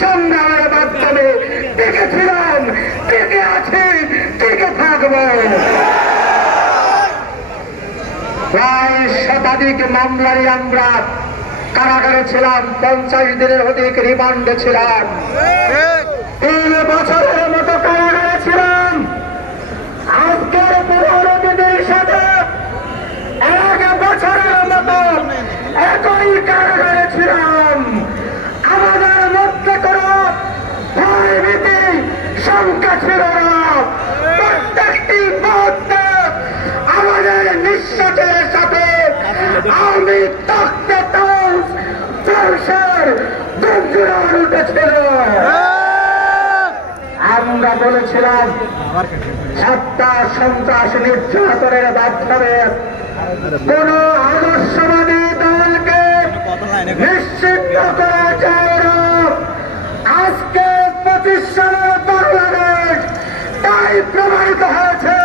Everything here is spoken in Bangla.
সংগ্রামের মাধ্যমে টিকে ছিলাম, টিকে আছি, টিকে থাকবো। প্রায় শতাধিক মামলায় আমরা কারাগারে ছিলাম, 50 দিনের অধিক রিমান্ডে ছিলাম, 3 বছরের মতো কারাগারে ছিলাম। আজকের 15 দিনের সাথে 1 বছরের মতো একই কারাগারে ছিলাম। আমাদের মধ্যে কোনো ভয় ভীতি শঙ্কা ছিল না। প্রত্যেকটি মুহূর্তে আমাদের নিঃশ্বাসের সাথে আমি তখতে উঠেছিল। আমরা বলেছিলাম হত্যা, সন্ত্রাস, নির্যাতনের মাধ্যমে কোন আদর্শবাদী দলকে নিশ্চিত করা যায় না। আজকে 25 সালের বাংলাদেশ তাই প্রমাণিত হয়েছে।